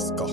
Oscar.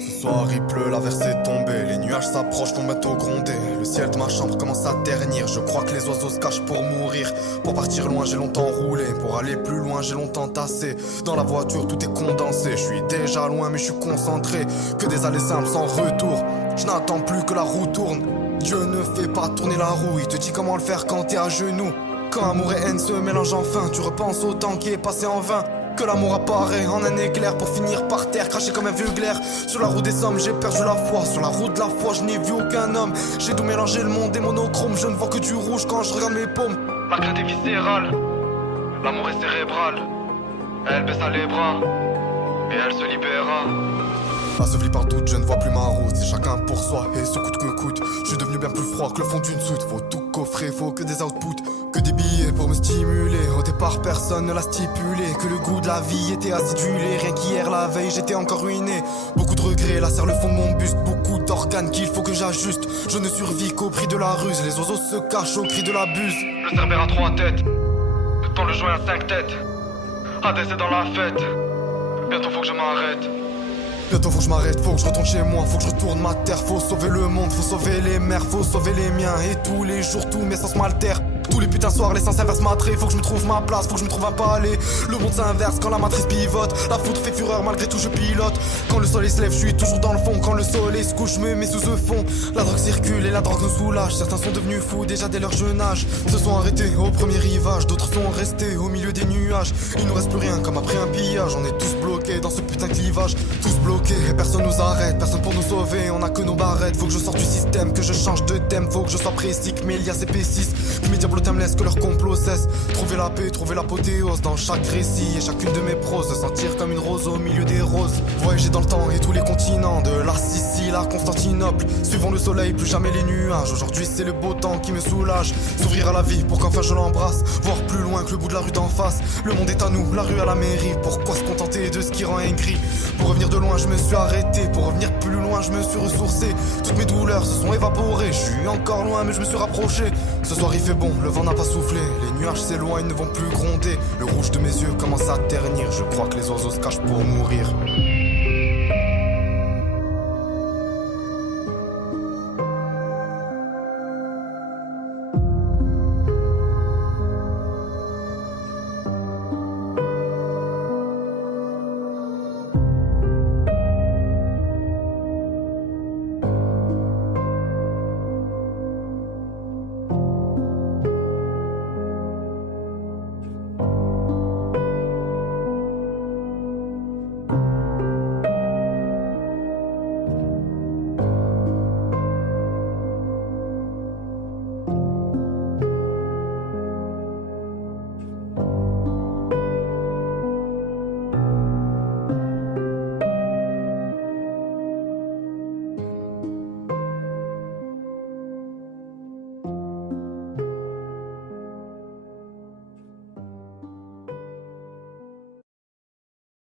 Ce soir il pleut, la verse est tombée. Les nuages s'approchent, vont bientôt gronder. Le ciel de ma chambre commence à ternir. Je crois que les oiseaux se cachent pour mourir. Pour partir loin j'ai longtemps roulé. Pour aller plus loin j'ai longtemps tassé. Dans la voiture tout est condensé. Je suis déjà loin mais je suis concentré. Que des allées simples sans retour. Je n'attends plus que la roue tourne. Dieu ne fait pas tourner la roue. Il te dit comment le faire quand t'es à genoux. Quand amour et haine se mélangent enfin, tu repenses au temps qui est passé en vain. Que l'amour apparaît en un éclair pour finir par terre, craché comme un vieux glaire. Sur la route des sommes, j'ai perdu la foi. Sur la route de la foi, je n'ai vu aucun homme. J'ai tout mélangé, le monde est monochrome. Je ne vois que du rouge quand je regarde mes paumes. La crainte est viscérale, l'amour est cérébral. Elle baissa les bras et elle se libéra. Assouvi par doute, je ne vois plus ma route. C'est chacun pour soi et ce coûte que coûte. Je suis devenu bien plus froid que le fond d'une soute. Faut tout coffrer, faut que des outputs, que des billets pour me stimuler. Au départ personne ne l'a stipulé, que le goût de la vie était acidulé. Rien qu'hier la veille j'étais encore ruiné. Beaucoup de regrets, là serre le fond de mon buste. Beaucoup d'organes qu'il faut que j'ajuste. Je ne survis qu'au prix de la ruse. Les oiseaux se cachent au cri de la buse. Le cerbère a 3 têtes, le temps le joint a 5 têtes. Hades est dans la fête, bientôt faut que je m'arrête. Bientôt faut que je m'arrête, faut que je retourne chez moi, faut que je retourne ma terre. Faut sauver le monde, faut sauver les mers, faut sauver les miens. Et tous les jours tous mes sens m'altèrent. Tous les putains soirs, les sens inversent ma trait. Faut que je me trouve ma place, faut que je me trouve un palais. Le monde s'inverse quand la matrice pivote. La foudre fait fureur, malgré tout je pilote. Quand le soleil se lève, je suis toujours dans le fond. Quand le soleil se couche, je me mets sous ce fond. La drogue circule et la drogue nous soulage. Certains sont devenus fous déjà dès leur jeune âge. Se sont arrêtés au premier rivage, d'autres sont restés au milieu des nuages. Il nous reste plus rien comme après un pillage. On est tous bloqués dans ce putain de clivage. Tous bloqués et personne nous arrête, personne pour nous sauver. On a que nos barrettes, faut que je sorte du système, que je change de thème. Faut que je sois précis, que mes liens s'épaississent, que mes diables me laissent, que leur complot cesse. Trouver la paix, trouver l'apothéose dans chaque récit et chacune de mes proses. Se sentir comme une rose au milieu des roses. Voyager dans le temps et tous les continents, de la Sicile à Constantinople. Suivons le soleil, plus jamais les nuages. Aujourd'hui c'est le beau temps qui me soulage. S'ouvrir à la vie pour qu'enfin je l'embrasse. Voir plus loin que le bout de la rue d'en face. Le monde est à nous, la rue à la mairie. Pourquoi se contenter de ce qui rend aigri? Pour revenir de loin je me suis arrêté. Pour revenir plus loin je me suis ressourcé. Toutes mes douleurs se sont évaporées. Je suis encore loin mais je me suis rapproché. Ce soir il fait bon, le vent n'a pas soufflé. Les nuages s'éloignent, ne vont plus gronder. Le rouge de mes yeux commence à ternir. Je crois que les oiseaux se cachent pour mourir.